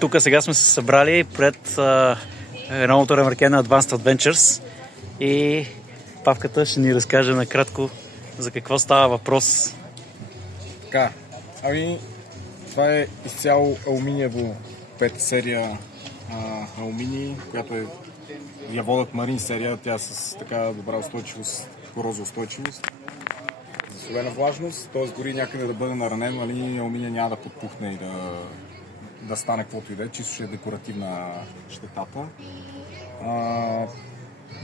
Тук сега сме се събрали пред новото ремарке на Advanced Adventures и Павката ще ни разкаже накратко за какво става въпрос. Така, това е изцяло алуминиево 5 серия алуминий, която я водят Марин серия, тя с така добра устойчивост, корозоустойчивост, засолена влажност, т.е. дори някъде да бъде наранен, алуминия няма да подпухне и да стане каквото и да е, чисто ще е декоративна щетата.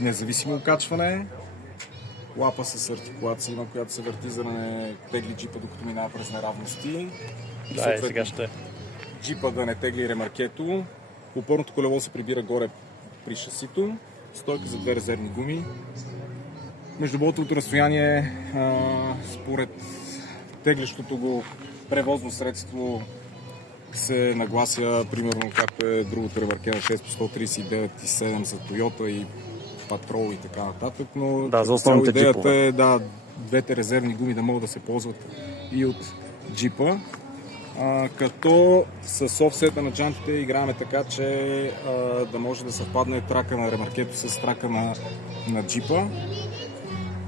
Независимо окачване, лапа с артикулация има, която се върти, за да не тегли джипа, докато минава през неравности. Да, сега ще. Джипа да не тегли ремаркето. Опорното колело се прибира горе при шасито. Стойка за 2 резервни гуми. Междуботовото разстояние, според теглещото го превозно средство, се наглася примерно както е другото ремарке на 6 по 139,7 за Toyota и Patrol и така нататък, но да, за основните идеята е двете резервни гуми да могат да се ползват и от джипа. Като с офсета на джантите играем така, че да може да съвпадне трака на ремаркето с трака на джипа.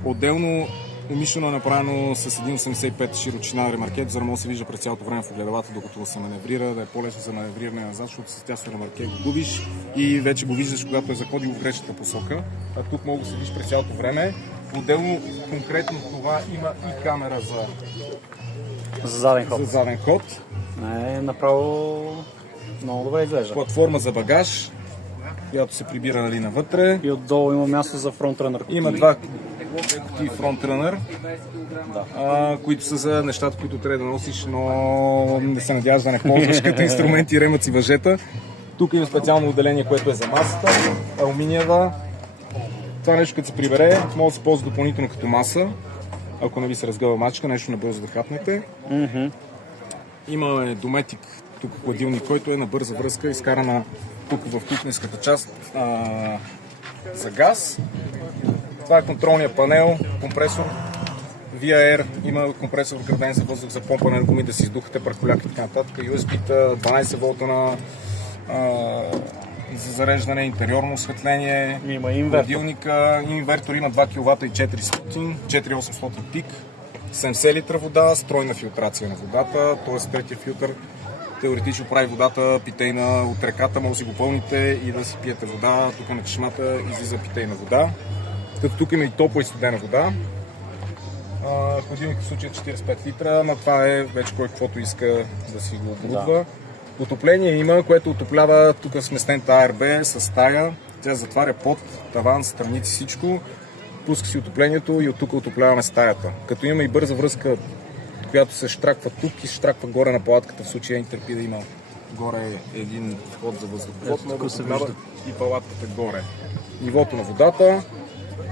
Отделно умишлено е направено с 1,85 широчина на ремаркето, за да може да се вижда през цялото време в огледалата, докато се маневрира, да е по-лесно за маневриране назад, защото с тясно ремарке го губиш и вече го виждаш, когато е заходил в грешната посока. А тук мога да се вижда през цялото време. Отделно конкретно това има и камера за заден ход. За заден ход. Направо много добре изглежда. Платформа за багаж, която се прибира навътре. И отдолу има място за фронтранър. Има два кутии фронтранър, които са за нещата, които трябва да носиш, но не се надяваш да не ползваш като инструменти, ремъци, въжета. Тук има специално отделение, което е за масата, алуминиева. Това нещо, като се прибере, може да се ползва допълнително като маса, ако не ви се разгъва мачка, нещо набързо да хапнете. Имаме дометик, тук хладилник, който е на бърза връзка, изкарана тук в кухненската част за газ. Това е контролния панел, компресор VAR, има компресор вграден за въздух за помпане на гуми, да си издухате прахоляк и така нататък. USB-та, 12 волта за зареждане, интериорно осветление, има инвертор. Инвертор има 2 кВт и 400, 4800 пик, 70 литра вода, стройна филтрация на водата, т.е. третия филтър теоретично прави водата питейна от реката, може да си го пълните и да си пиете вода. Тук на чешмата излиза питейна вода. Като тук има и топла и студена вода. Хладилник в случая 45 литра, но това е вече кой каквото иска да си го оборудва. Да. Отопление има, което отоплява тук сместената ARB с стая. Тя затваря под, таван, страници, всичко. Пуска си отоплението и от тук отопляваме стаята. Като има и бърза връзка, която се штраква тук и се штраква горе на палатката, в случая не търпи да има горе един вход за въздуховод, но да се вижда и палатката горе. Нивото на водата,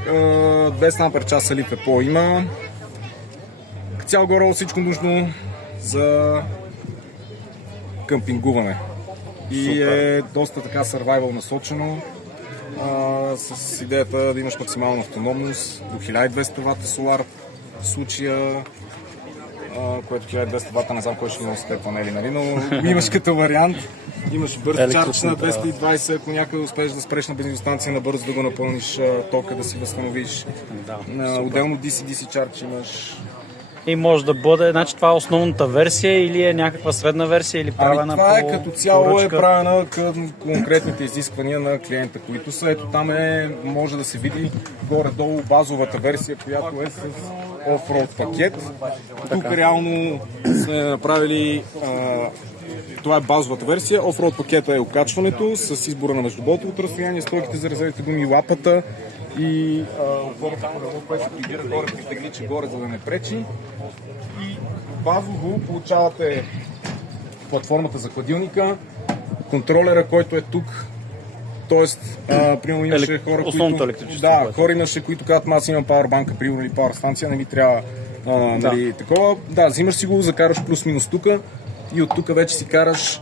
200 ампер-часа ЛиФеПО има. Цяло горе всичко нужно за къмпингуване. И е доста така survival насочено, с идеята да имаш максимална автономност до 1200 вата солар в случая, което 1200 вата, не знам кой ще има с тези панели, но имаш като вариант. Имаш бърз чардж на 220, ако някъде успееш да спреш на бензиностанция, набързо да го напълниш тока, да си възстановиш. Отделно DC чардж имаш. И може да бъде, значи това е основната версия или е някаква средна версия или правена това е като цяло поръчка? Е правена към конкретните изисквания на клиента, които са. Ето там може да се види горе-долу базовата версия, която е с оффроуд пакет. Тук реално сме направили това е базовата версия. Оффроуд пакета е окачването с избора на междуботовото разстояние, стойките за резервите гуми, лапата и опорното колело, което се прибира горе при тегличе горе, за да не пречи. И базово получавате платформата за хладилника, контролера, който е тук. Тоест, примерно имаше хора, хора имаше, които казват, аз имам пауърбанка, примерно, или пауърстанция, не ми трябва такова. Да, взимаш си го, закараш плюс-минус тук и от тук вече си караш.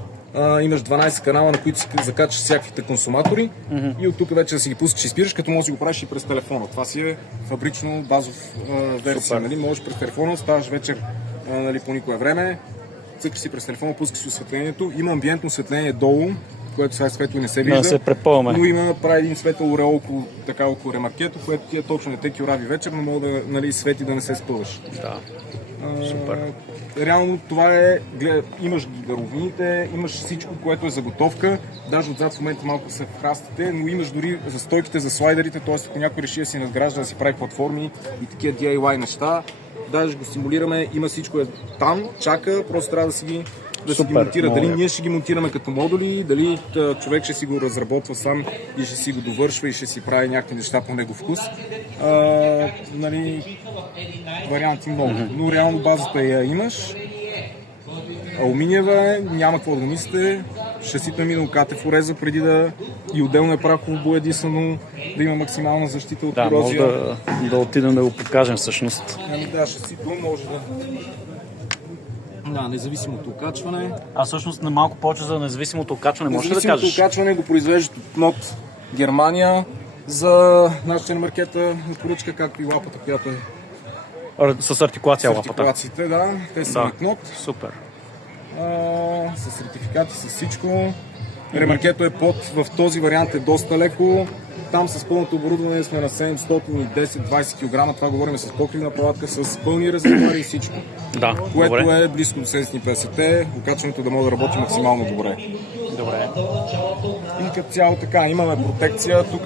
Имаш 12 канала, на които си закачаш всякаквите консуматори и от тук вече да си ги пускаш и спираш, като можеш да си го правиш и през телефона. Това си е фабрично базов версия. Можеш през телефона, ставаш вечер по никое време, цъкаш си през телефона, пускаш си осветлението. Има амбиентно осветление долу, което сега светло не се вижда. Да се препълваме. Но прави един светъл ореол около ремаркето, което ти е точно не те кюрави вечер, но мога да, нали, свети да не се спъваш. Да. Супер. Реално това е, имаш даровините, имаш всичко, което е заготовка. Даже отзад в момента малко се вхрастите, но имаш дори за стойките, за слайдерите, т.е. ако някой реши да си надгражда, да си прави платформи и такива DIY неща, даже го симулираме, има всичко е там, чака, просто трябва да си ги монтира. Дали ние ще ги монтираме като модули, дали човек ще си го разработва сам и ще си го довършва и ще си прави някакви неща по негов вкус. Нали, варианти много, но реално базата я имаш. Алуминиева е, няма какво да мислите. Шасито е минало КТФ уреза преди да и отделно е прахово боядисано, да има максимална защита от корозия. Може да отидем да го покажем всъщност. Да, шасито може да, независимото окачване. А всъщност на малко повече за независимото окачване може да кажеш? Независимото окачване го произвеждат от НОТ Германия за нашата маркета на поръчка, както и лапата, която е с артикулация с лапата. артикулациите, да. Те са на КНОТ. Супер. С сертификати, с всичко. Ремаркето е в този вариант е доста леко. Там с пълното оборудване сме на 710-20 кг. Това говорим с покривна палатка, с пълни резервуари и всичко. Да, което добре. е близко до 750. Окачването да може да работи максимално добре. Добре. И като цяло така, имаме протекция. Тук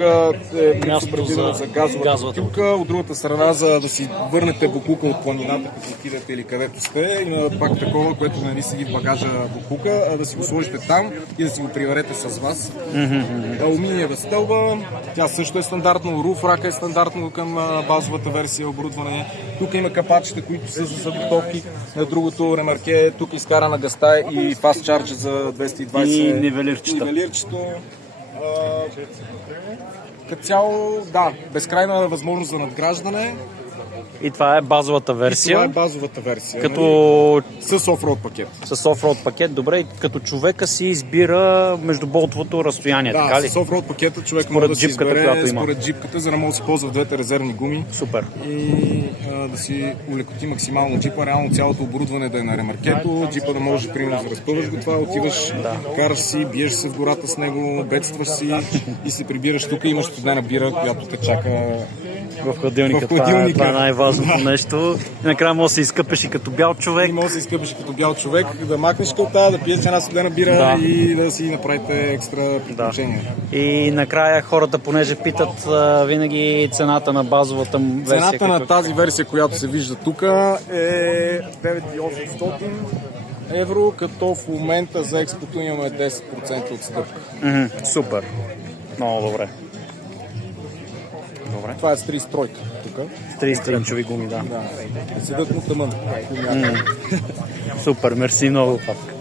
е място предвидено за газовата бутилка. От другата страна, за да си върнете буклука от планината, като отидете или където сте, има пак такова, което да не ви седи в багажа буклука, а да си го сложите там и да си го приварете с вас. Алуминиева стълба, тя също е стандартно, руф рака е стандартно към базовата версия оборудване. Тук има капачета, които са за заготовки. На другото ремарке, тук изкарана газта и фаст чардж за 220. И нивелирчето. Като цяло, да, безкрайна възможност за надграждане. И това е базовата версия. Това е базовата версия. Като... С офроуд пакет. С офроуд пакет, добре. И като човека си избира междуболтовото разстояние, да, така ли? с офроуд пакета човек според може да си джипката, избере която има. според джипката, за да може да си ползва двете резервни гуми. Супер. И да си улекоти максимално джипа, реално цялото оборудване да е на ремаркето, джипа да може, примерно, да разпъваш го това, отиваш, караш си, биеш се в гората с него, бедстваш си и се прибираш тук, имаш студена бира, която те чака в хладилника. Това е най-важното нещо. И накрая може да се изкъпеш и като бял човек. И може да се изкъпеш и като бял човек, да махнеш кълта, да пиеш една студена бира и да си направите екстра приключения. Да. И накрая хората, понеже питат винаги цената на базовата версия. Цената на тази версия, която се вижда тук, е 9800 евро, като в момента за експото имаме 10% отстъпка. Супер. Много добре. Това е с 33 тук. С 33-инчови гуми, да. Седат му тъмън. Супер, мерси много, Павка.